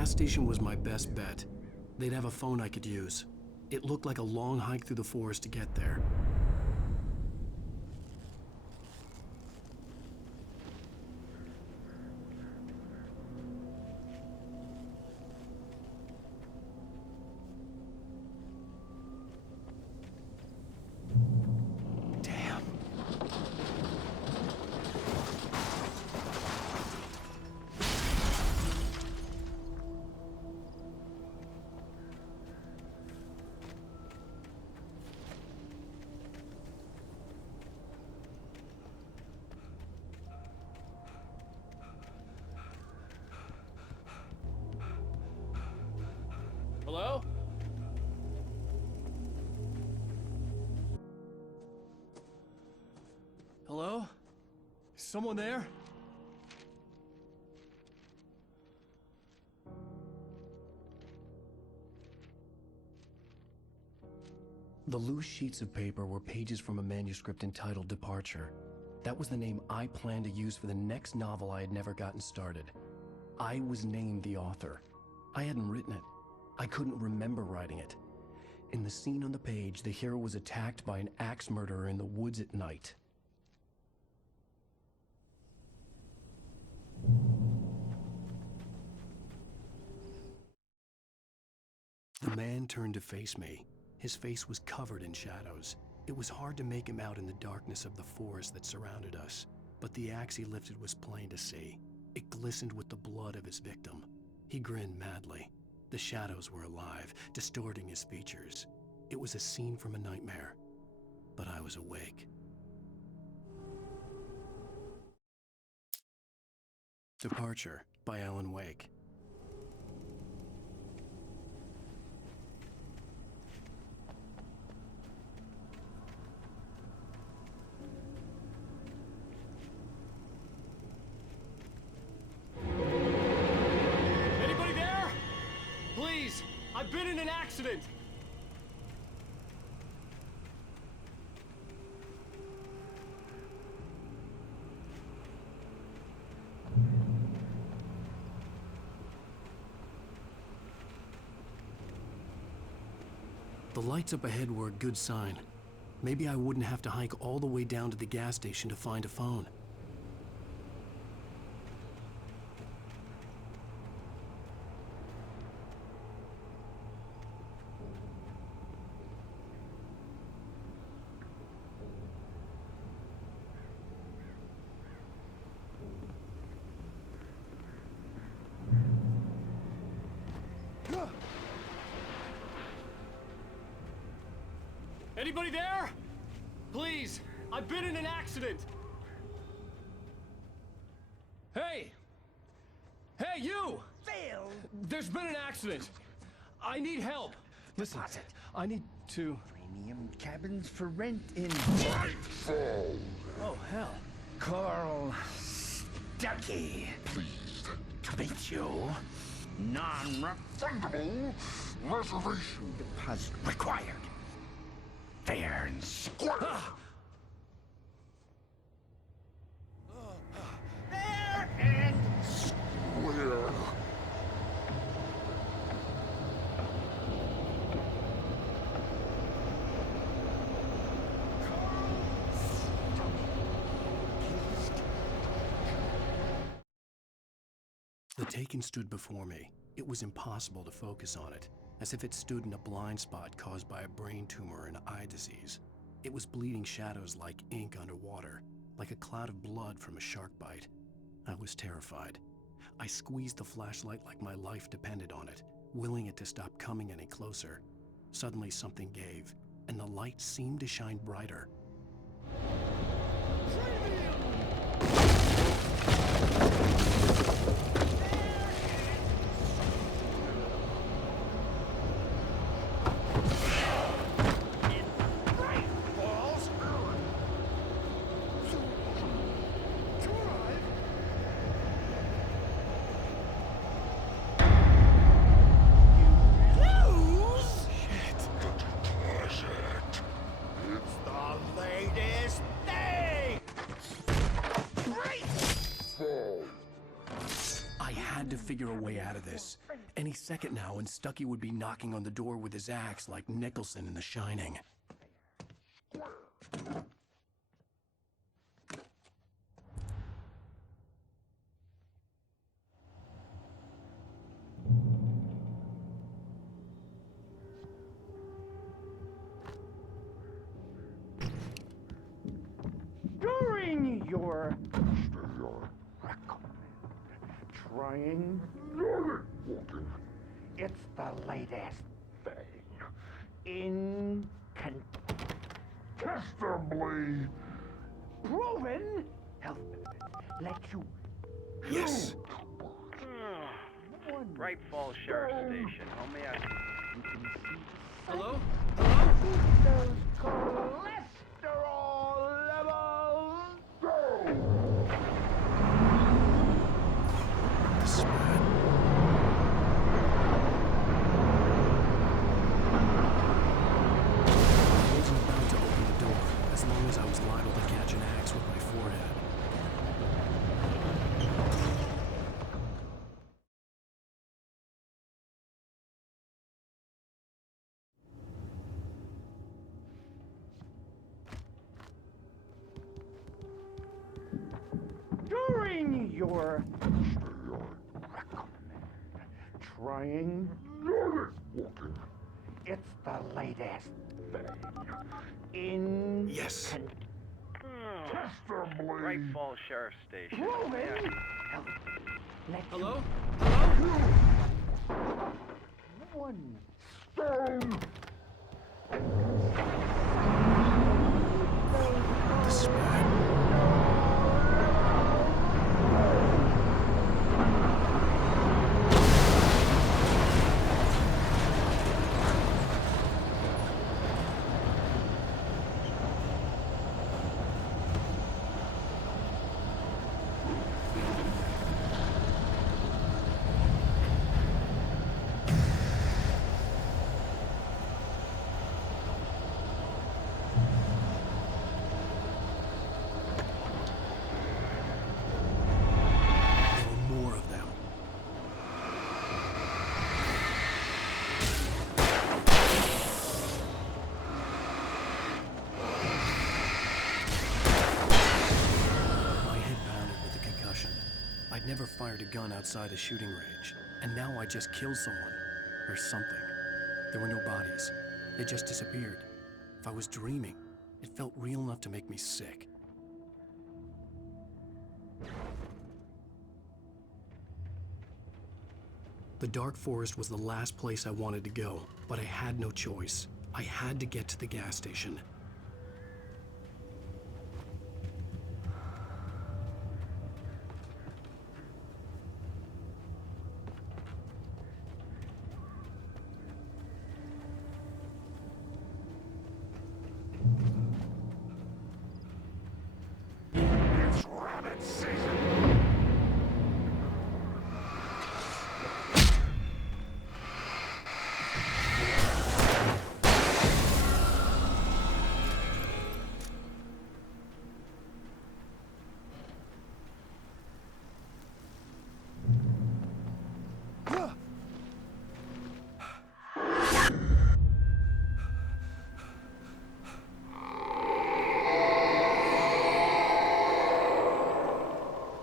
gas station was my best bet. They'd have a phone I could use. It looked like a long hike through the forest to get there. Hello? Hello? Is someone there? The loose sheets of paper were pages from a manuscript entitled Departure. That was the name I planned to use for the next novel I had never gotten started. I was named the author. I hadn't written it. I couldn't remember writing it. In the scene on the page, the hero was attacked by an axe murderer in the woods at night. The man turned to face me. His face was covered in shadows. It was hard to make him out in the darkness of the forest that surrounded us, but the axe he lifted was plain to see. It glistened with the blood of his victim. He grinned madly. The shadows were alive, distorting his features. It was a scene from a nightmare, but I was awake. Departure by Alan Wake. Anybody there? Please, I've been in an accident. The lights up ahead were a good sign. Maybe I wouldn't have to hike all the way down to the gas station to find a phone. Anybody there? Please, I've been in an accident. Hey! Hey, you! Phil! There's been an accident. I need help. Listen, Deposit. I need to... Premium cabins for rent in Nightfall. Oh, hell. Carl Stuckey. Pleased To meet you. Non-refundable reservation. deposit required. Fair and square. Fair and Where? The Taken stood before me. It was impossible to focus on it, as if it stood in a blind spot caused by a brain tumor and eye disease. It was bleeding shadows like ink underwater, like a cloud of blood from a shark bite. I was terrified. I squeezed the flashlight like my life depended on it, willing it to stop coming any closer. Suddenly something gave, and the light seemed to shine brighter. I had to figure a way out of this. Any second now, and Stucky would be knocking on the door with his axe like Nicholson in The Shining. During your recommend trying it's the latest thing in Testably. proven health let you Yes! Bright Falls Sheriff Station. How may I... Hello? Hello? those cholesterol levels. The spread. I wasn't about to open the door, as long as I was liable to catch an axe with my forehead. During your recommend trying it's the latest thing in Yes! Testably. Bright Falls Sheriff Station. How may I... proven health let Hello? you one Stone. The spread. There were more of them. My head pounded with the concussion. I'd never fired a gun outside a shooting range, and now I just killed someone. Or something. There were no bodies. They just disappeared. If I was dreaming, it felt real enough to make me sick. The dark forest was the last place I wanted to go, but I had no choice. I had to get to the gas station. It's rabbit season.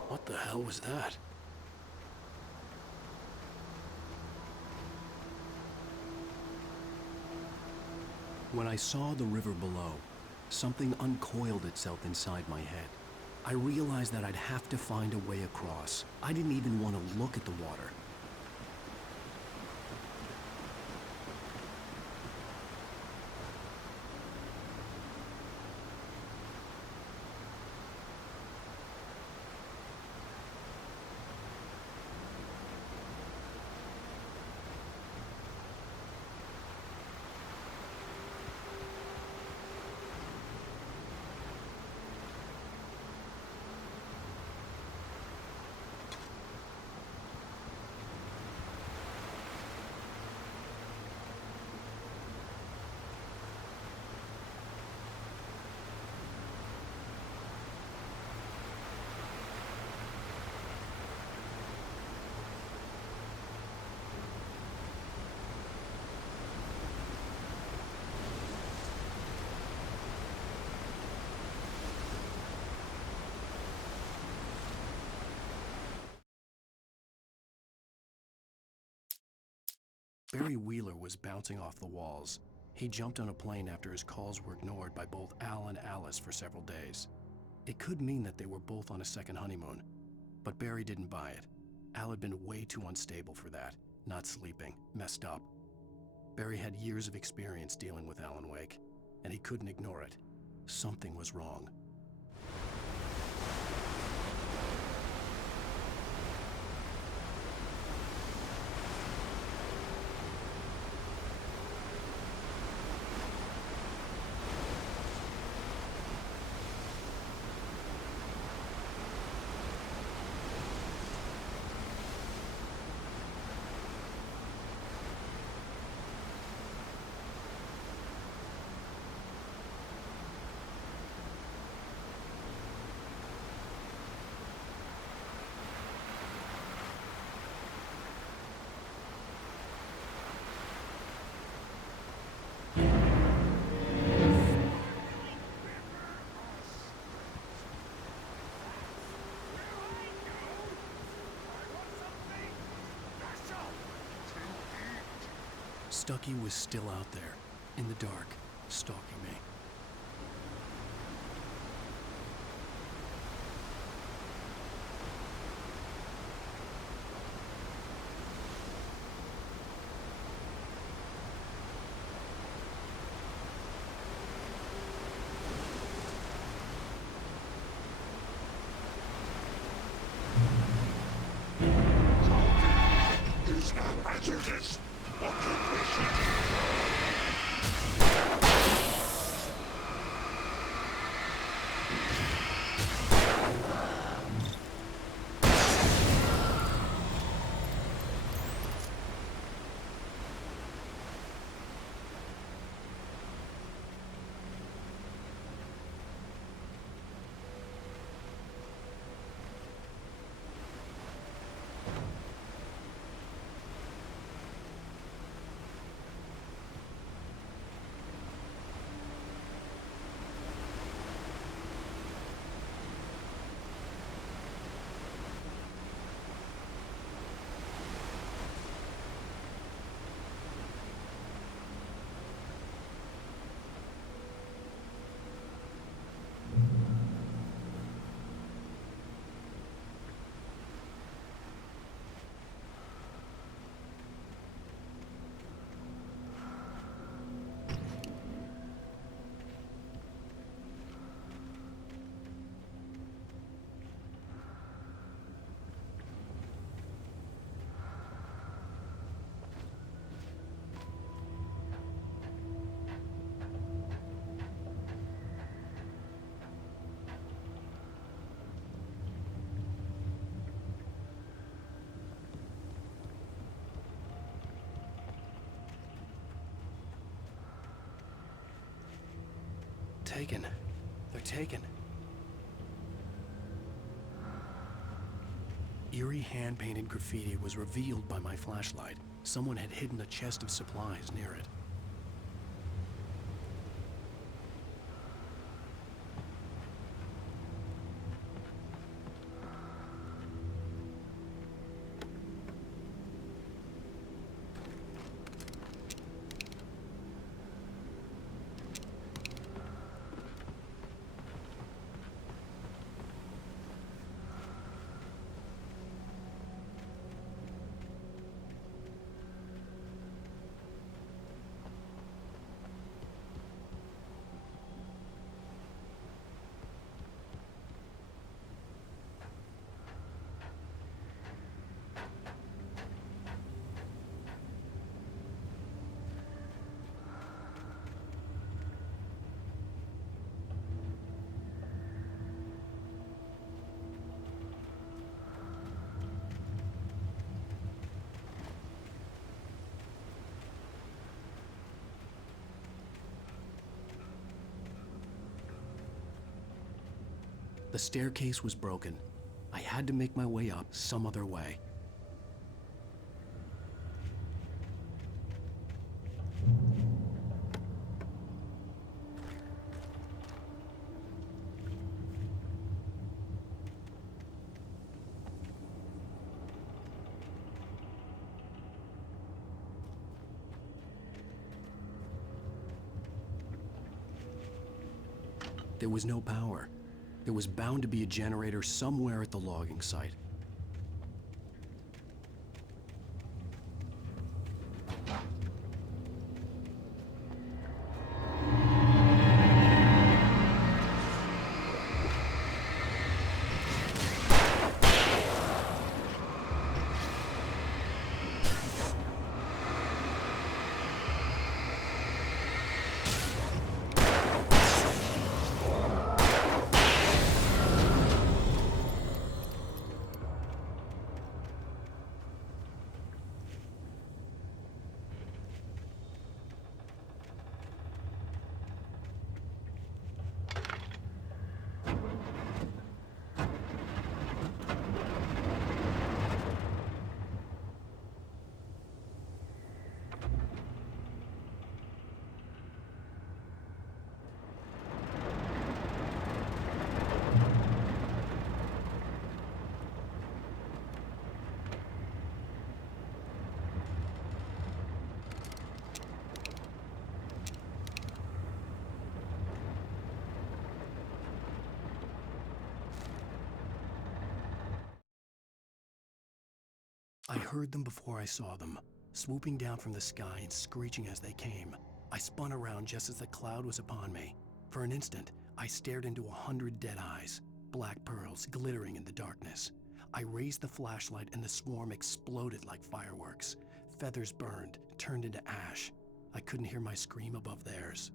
What the hell was that? When I saw the river below, something uncoiled itself inside my head. I realized that I'd have to find a way across. I didn't even want to look at the water. Barry Wheeler was bouncing off the walls. He jumped on a plane after his calls were ignored by both Al and Alice for several days. It could mean that they were both on a second honeymoon, but Barry didn't buy it. Al had been way too unstable for that, not sleeping, messed up. Barry had years of experience dealing with Alan Wake, and he couldn't ignore it. Something was wrong. Stucky was still out there, in the dark, stalking me. He's not answered this. Taken. They're taken. Eerie hand-painted graffiti was revealed by my flashlight. Someone had hidden a chest of supplies near it. The staircase was broken. I had to make my way up some other way. There was no power. There was bound to be a generator somewhere at the logging site. I heard them before I saw them, swooping down from the sky and screeching as they came. I spun around just as the cloud was upon me. For an instant, I stared into 100 dead eyes, black pearls glittering in the darkness. I raised the flashlight and the swarm exploded like fireworks. Feathers burned, turned into ash. I couldn't hear my scream above theirs.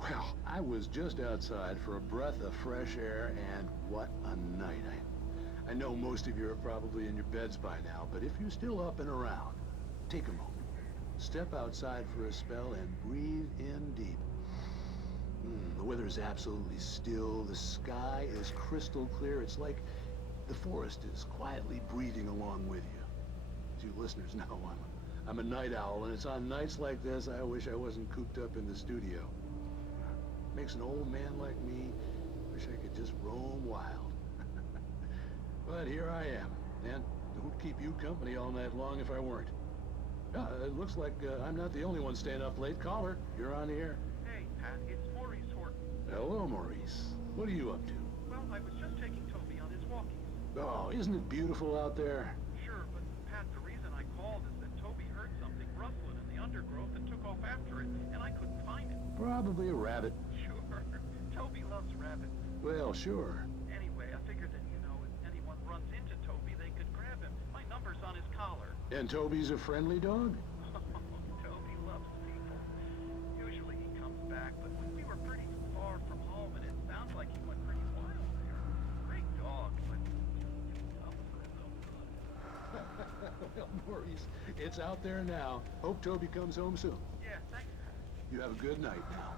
Well, I was just outside for a breath of fresh air, and what a night. I know most of you are probably in your beds by now, but if you're still up and around, take a moment. Step outside for a spell and breathe in deep. The weather is absolutely still. The sky is crystal clear. It's like the forest is quietly breathing along with you. As you listeners know, I'm a night owl, and it's on nights like this I wish I wasn't cooped up in the studio. Makes an old man like me wish I could just roam wild. But here I am, and who'd keep you company all night long if I weren't? It looks like I'm not the only one staying up late. Caller, you're on the air. Hey, Pat, it's Maurice Horton. Hello, Maurice. What are you up to? Well, I was just taking Toby on his walkies. Oh, isn't it beautiful out there? Sure, but Pat, the reason I called is that Toby heard something rustling in the undergrowth and took off after it, and I couldn't find it. Probably a rabbit. Sure. Toby loves rabbits. Well, sure. Anyway, I figured that, if anyone runs into Toby, they could grab him. My number's on his collar. And Toby's a friendly dog? Toby loves people. Usually he comes back, but we were pretty far from home, and it sounds like he went pretty wild there. Great dog, but tough for his own good. Well, Maurice, it's out there now. Hope Toby comes home soon. Yeah, thanks. You have a good night now.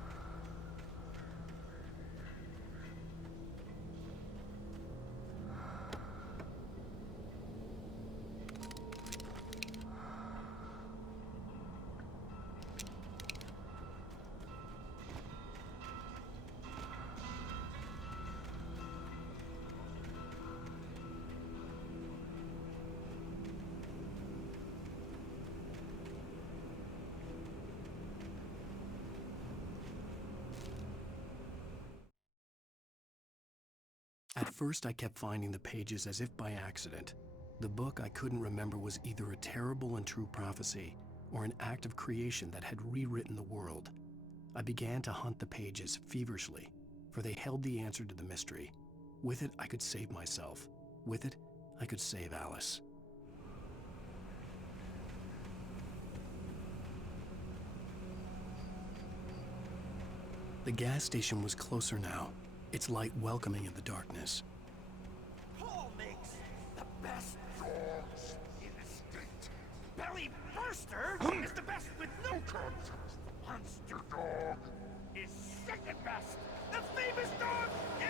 At first, I kept finding the pages as if by accident. The book I couldn't remember was either a terrible and true prophecy or an act of creation that had rewritten the world. I began to hunt the pages feverishly, for they held the answer to the mystery. With it, I could save myself. With it, I could save Alice. The gas station was closer now, its light welcoming in the darkness. Paul makes the best dogs in the state. Belly Burster is the best with no contest. Monster Dog is second best. The famous dog is...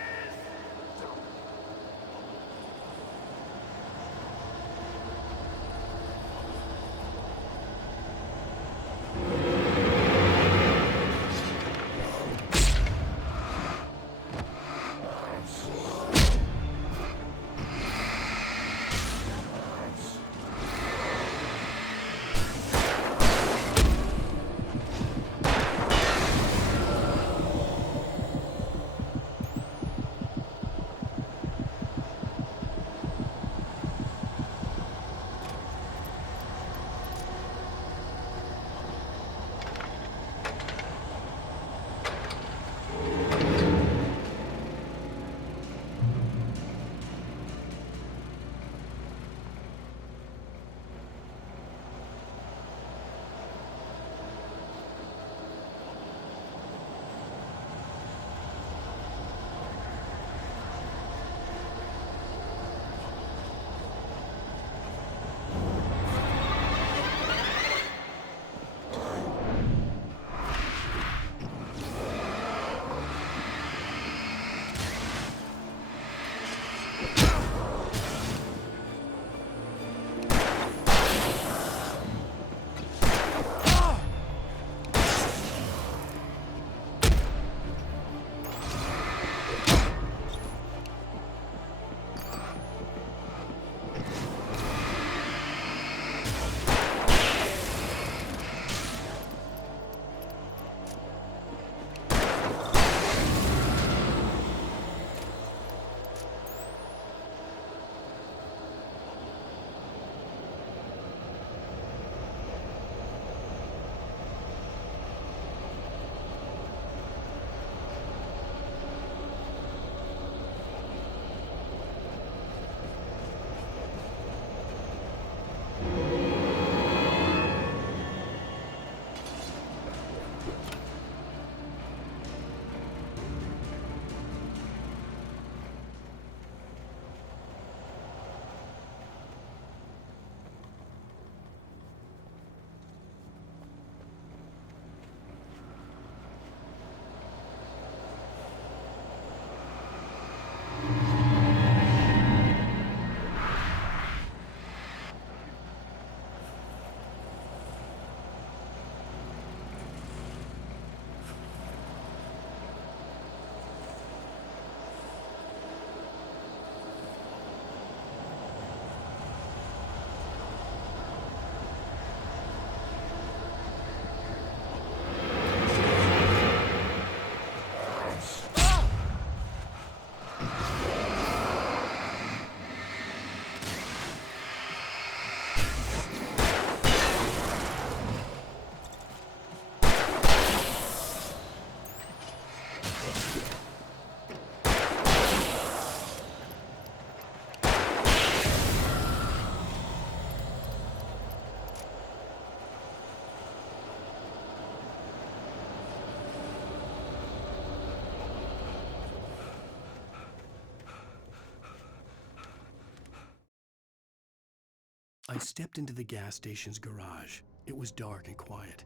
I stepped into the gas station's garage. It was dark and quiet.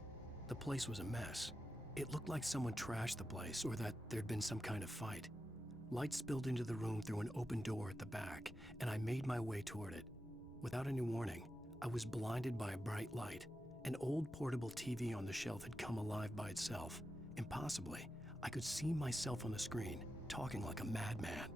The place was a mess. It looked like someone trashed the place or that there'd been some kind of fight. Light spilled into the room through an open door at the back, and I made my way toward it. Without any warning, I was blinded by a bright light. An old portable TV on the shelf had come alive by itself. Impossibly, I could see myself on the screen, talking like a madman.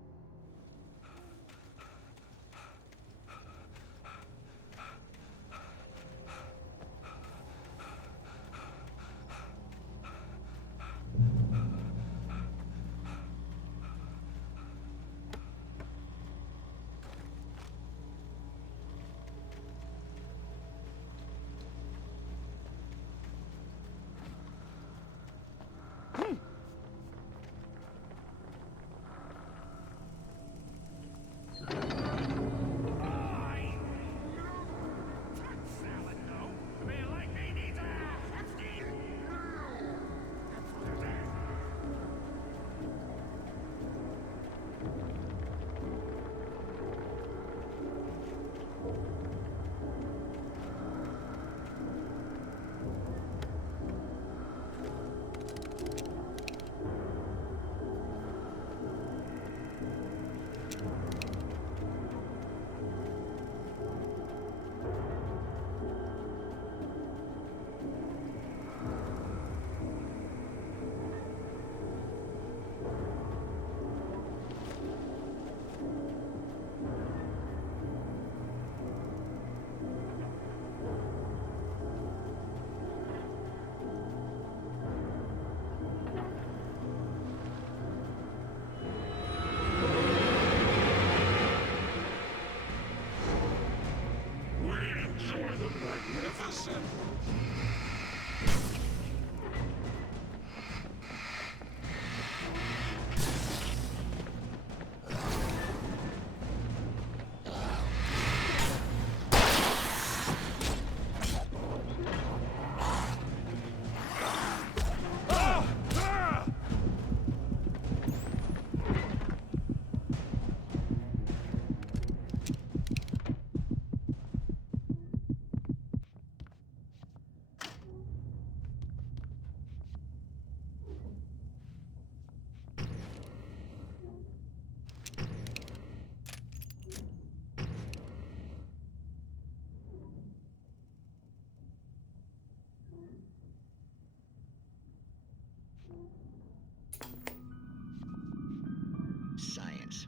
Science.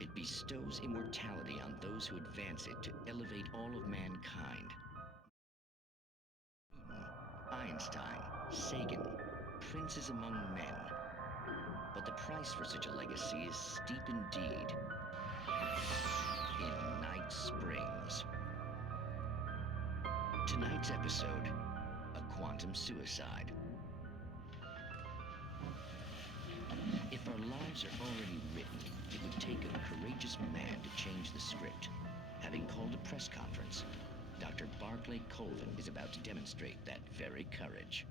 It bestows immortality on those who advance it to elevate all of mankind. Einstein, Sagan, princes among men. But the price for such a legacy is steep indeed. In Night Springs. Tonight's episode, a quantum suicide. If our lives are already written, it would take a courageous man to change the script. Having called a press conference, Dr. Barclay Colvin is about to demonstrate that very courage.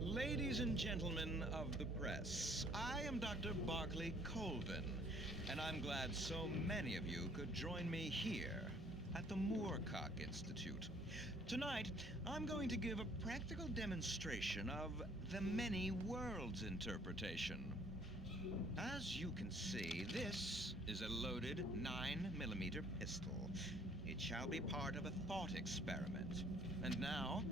Ladies and gentlemen of the press, I am Dr. Barclay Colvin, and I'm glad so many of you could join me here at the Moorcock Institute. Tonight, I'm going to give a practical demonstration of the many worlds interpretation. As you can see, this is a loaded 9mm pistol. It shall be part of a thought experiment. And now,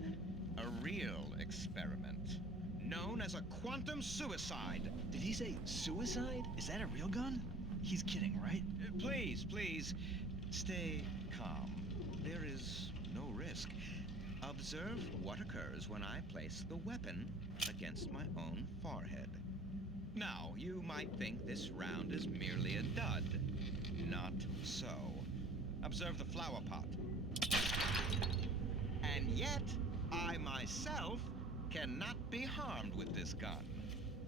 a real experiment, known as a quantum suicide. Did he say suicide? Is that a real gun? He's kidding, right? Please, stay calm. There is no risk. Observe what occurs when I place the weapon against my own forehead. Now, you might think this round is merely a dud. Not so. Observe the flower pot. And yet, I myself cannot be harmed with this gun.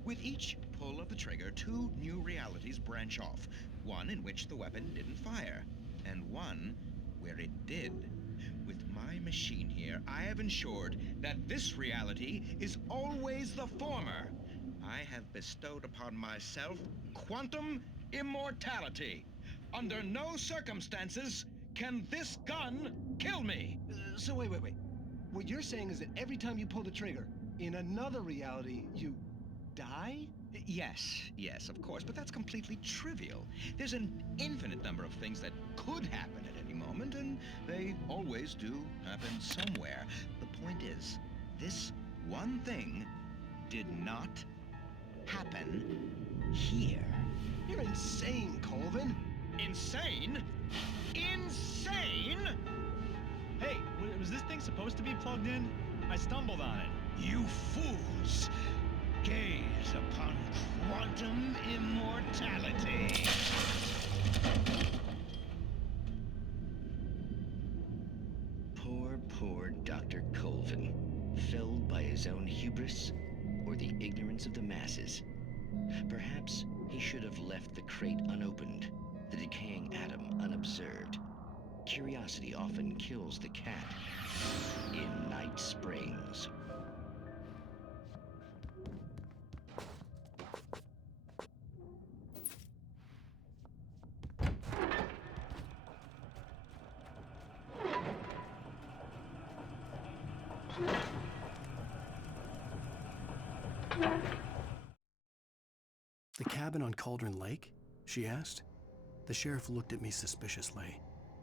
With each pull of the trigger, two new realities branch off. One in which the weapon didn't fire, and one where it did. With my machine here, I have ensured that this reality is always the former. I have bestowed upon myself quantum immortality. Under no circumstances can this gun kill me. So wait. What you're saying is that every time you pull the trigger, in another reality, you die? Yes, of course, but that's completely trivial. There's an infinite number of things that could happen at any moment, and they always do happen somewhere. The point is, this one thing did not happen here. You're insane, Colvin. Insane? Insane? Hey, was this thing supposed to be plugged in? I stumbled on it. You fools! Gaze upon quantum immortality. Poor Dr. Colvin, felled by his own hubris or the ignorance of the masses. Perhaps he should have left the crate unopened, the decaying atom unobserved. Curiosity often kills the cat in Night Springs. The cabin on Cauldron Lake? She asked. The sheriff looked at me suspiciously.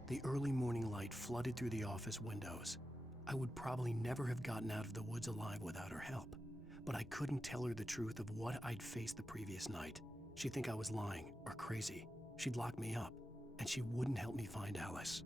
The early morning light flooded through the office windows. I would probably never have gotten out of the woods alive without her help, but I couldn't tell her the truth of what I'd faced the previous night. She'd think I was lying or crazy. She'd lock me up, and she wouldn't help me find Alice.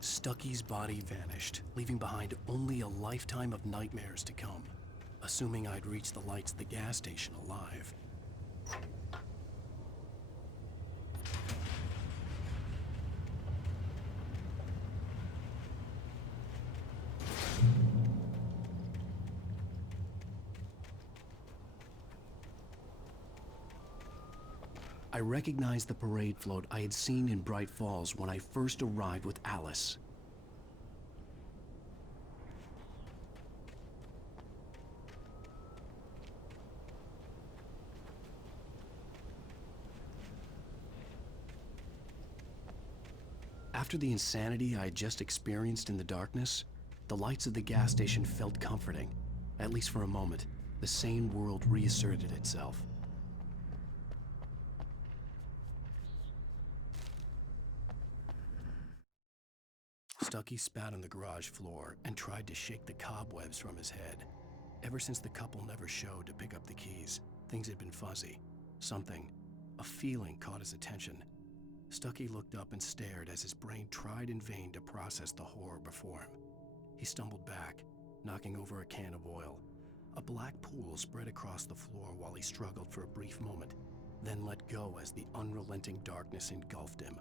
Stucky's body vanished, leaving behind only a lifetime of nightmares to come, assuming I'd reached the lights of the gas station alive. I recognized the parade float I had seen in Bright Falls when I first arrived with Alice. After the insanity I had just experienced in the darkness, the lights of the gas station felt comforting. At least for a moment, the sane world reasserted itself. Stucky spat on the garage floor and tried to shake the cobwebs from his head. Ever since the couple never showed to pick up the keys, things had been fuzzy. Something, a feeling caught his attention. Stuckey looked up and stared as his brain tried in vain to process the horror before him. He stumbled back, knocking over a can of oil. A black pool spread across the floor while he struggled for a brief moment, then let go as the unrelenting darkness engulfed him.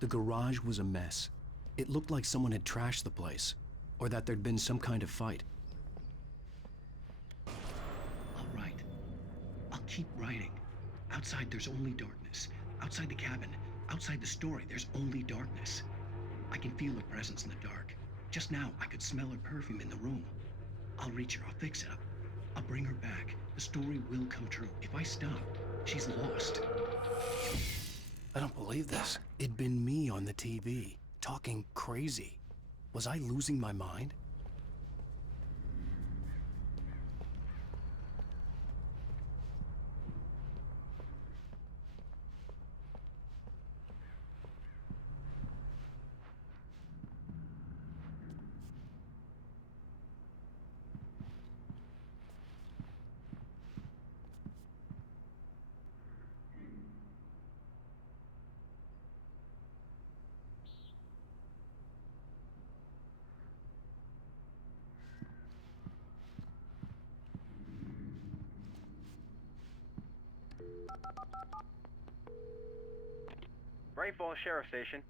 The garage was a mess. It looked like someone had trashed the place, or that there'd been some kind of fight. I'll write. I'll keep writing. Outside, there's only darkness. Outside the cabin, outside the story, there's only darkness. I can feel her presence in the dark. Just now, I could smell her perfume in the room. I'll reach her. I'll fix it up. I'll bring her back. The story will come true. If I stop, she's lost. I don't believe this. It'd been me on the TV, talking crazy. Was I losing my mind? Bright Falls Sheriff Station.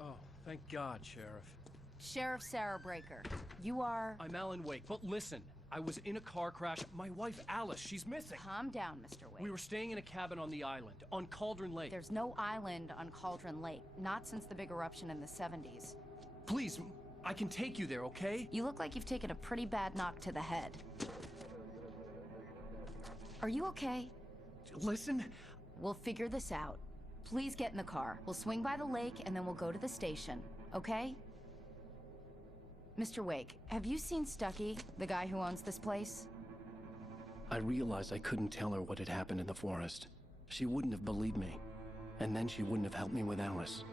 Oh, thank God, Sheriff. Sheriff Sarah Breaker. You are... I'm Alan Wake, but listen. I was in a car crash. My wife, Alice, she's missing. Calm down, Mr. Wake. We were staying in a cabin on the island, on Cauldron Lake. There's no island on Cauldron Lake. Not since the big eruption in the 70s. Please, I can take you there, okay? You look like you've taken a pretty bad knock to the head. Are you okay? Listen. We'll figure this out. Please get in the car. We'll swing by the lake and then we'll go to the station, okay? Mr. Wake, have you seen Stuckey, the guy who owns this place? I realized I couldn't tell her what had happened in the forest. She wouldn't have believed me. And then she wouldn't have helped me with Alice.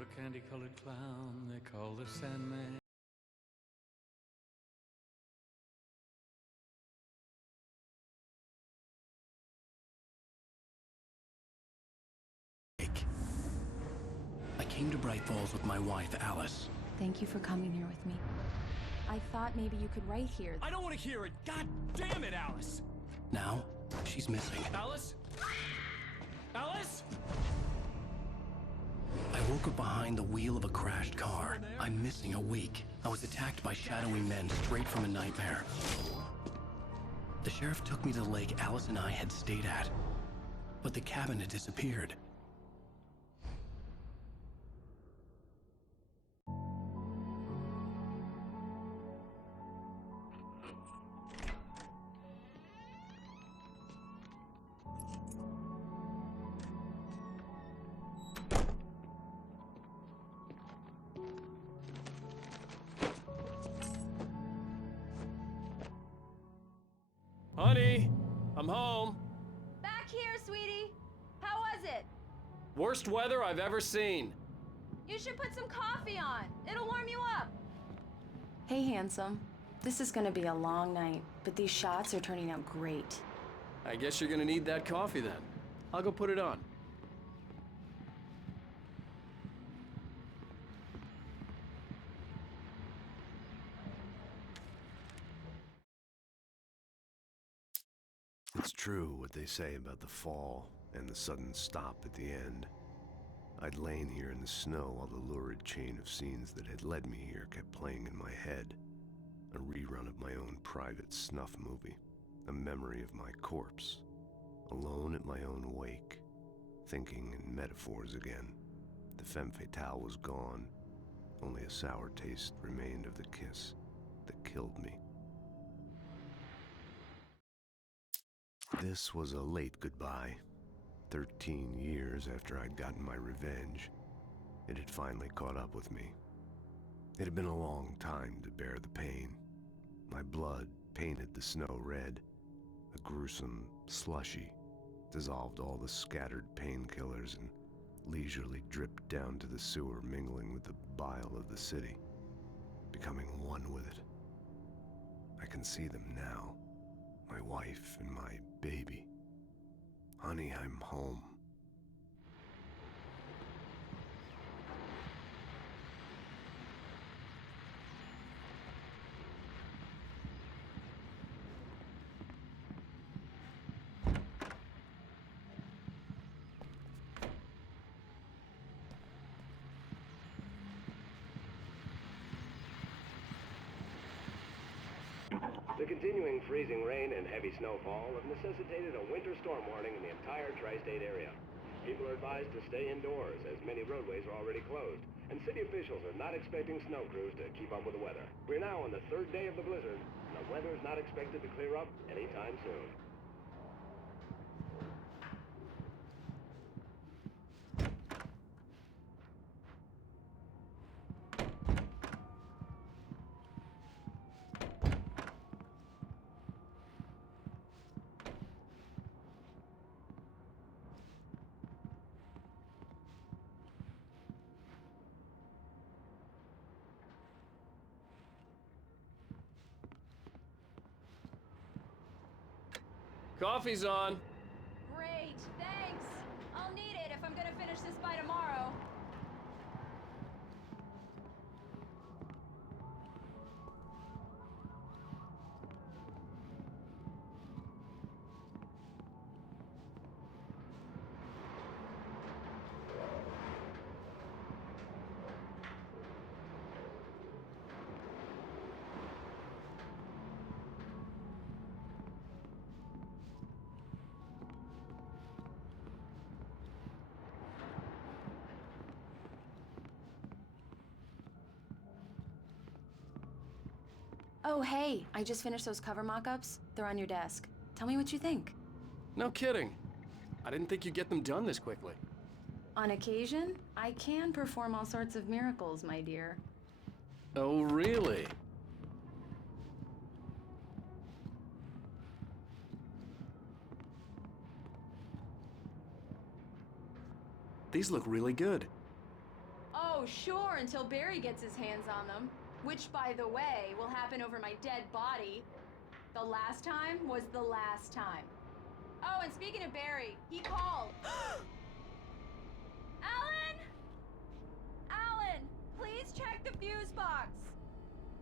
A candy-colored clown they call the Sandman. I came to Bright Falls with my wife, Alice. Thank you for coming here with me. I thought maybe you could write here. I don't want to hear it! God damn it, Alice! Now, she's missing. Alice? Alice? I woke up behind the wheel of a crashed car. I'm missing a week. I was attacked by shadowy men straight from a nightmare. The sheriff took me to the lake Alice and I had stayed at. But the cabin had disappeared. Honey, I'm home. Back here, sweetie. How was it? Worst weather I've ever seen. You should put some coffee on. It'll warm you up. Hey, handsome. This is gonna be a long night, but these shots are turning out great. I guess you're gonna need that coffee then. I'll go put it on. It's true what they say about the fall and the sudden stop at the end. I'd lain here in the snow while the lurid chain of scenes that had led me here kept playing in my head. A rerun of my own private snuff movie. A memory of my corpse. Alone at my own wake. Thinking in metaphors again. The femme fatale was gone. Only a sour taste remained of the kiss that killed me. This was a late goodbye. 13 years after I'd gotten my revenge, it had finally caught up with me. It had been a long time to bear the pain. My blood painted the snow red. A gruesome slushy dissolved all the scattered painkillers and leisurely dripped down to the sewer, mingling with the bile of the city, becoming one with it. I can see them now, my wife and my baby. Honey, I'm home. The continuing freezing rain and heavy snowfall have necessitated a winter storm warning in the entire tri-state area. People are advised to stay indoors as many roadways are already closed, and city officials are not expecting snow crews to keep up with the weather. We're now on the third day of the blizzard, and the weather is not expected to clear up anytime soon. Coffee's on. Great, thanks. I'll need it if I'm gonna finish this by tomorrow. Oh, hey, I just finished those cover mock-ups. They're on your desk. Tell me what you think. No kidding. I didn't think you'd get them done this quickly. On occasion, I can perform all sorts of miracles, my dear. Oh, really? These look really good. Oh, sure, until Barry gets his hands on them. Which, by the way, will happen over my dead body. The last time was the last time. Oh, and speaking of Barry, he called. Alan! Alan, please check the fuse box.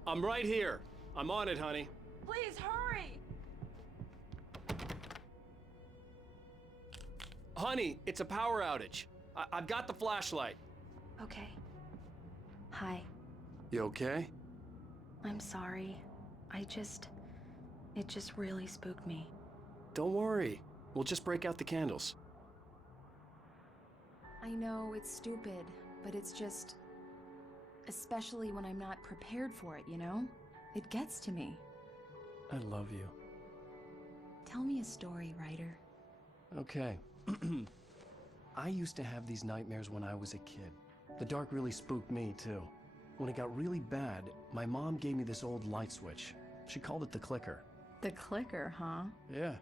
I'm right here. I'm on it, honey. Please hurry. Honey, it's a power outage. I've got the flashlight. Okay. Hi. You okay? I'm sorry. It just really spooked me. Don't worry. We'll just break out the candles. I know it's stupid, but it's just... Especially when I'm not prepared for it, you know? It gets to me. I love you. Tell me a story, writer. Okay. I used to have these nightmares when I was a kid. The dark really spooked me, too. When it got really bad, my mom gave me this old light switch. She called it the clicker. The clicker, huh? Yeah.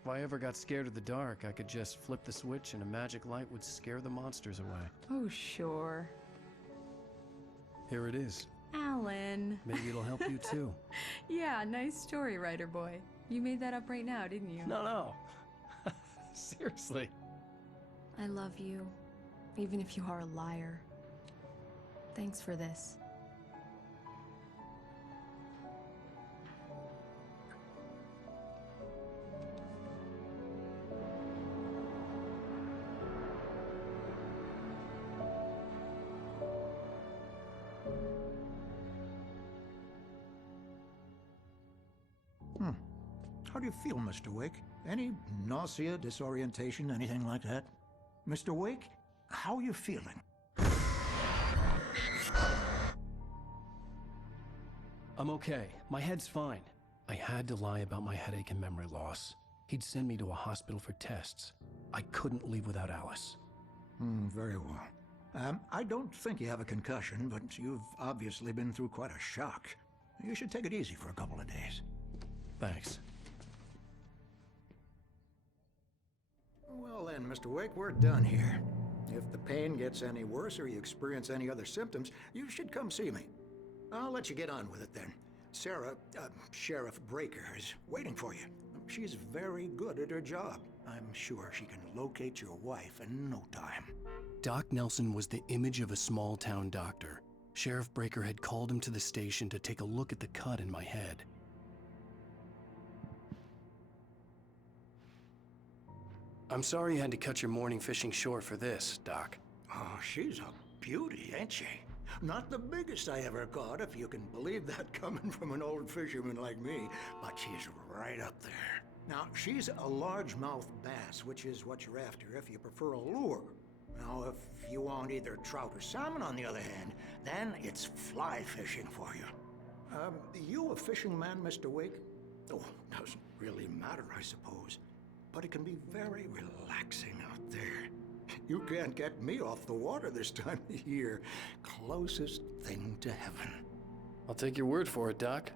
If I ever got scared of the dark, I could just flip the switch and a magic light would scare the monsters away. Oh, sure. Here it is. Alan. Maybe it'll help you too. Yeah, nice story, writer boy. You made that up right now, didn't you? No. Seriously. I love you, even if you are a liar. Thanks for this. How do you feel, Mr. Wake? Any nausea, disorientation, anything like that? Mr. Wake, how are you feeling? I'm okay. My head's fine. I had to lie about my headache and memory loss. He'd send me to a hospital for tests. I couldn't leave without Alice. Very well. I don't think you have a concussion, but you've obviously been through quite a shock. You should take it easy for a couple of days. Thanks. Well then, Mr. Wake, we're done here. If the pain gets any worse or you experience any other symptoms, you should come see me. I'll let you get on with it then. Sarah, Sheriff Breaker, is waiting for you. She's very good at her job. I'm sure she can locate your wife in no time. Doc Nelson was the image of a small-town doctor. Sheriff Breaker had called him to the station to take a look at the cut in my head. I'm sorry you had to cut your morning fishing short for this, Doc. Oh, she's a beauty, ain't she? Not the biggest I ever caught, if you can believe that coming from an old fisherman like me, but she's right up there. Now, she's a largemouth bass, which is what you're after if you prefer a lure. Now, if you want either trout or salmon, on the other hand, then it's fly fishing for you. You a fishing man, Mr. Wake? Oh, doesn't really matter, I suppose. But it can be very relaxing out there. You can't get me off the water this time of year. Closest thing to heaven. I'll take your word for it, Doc.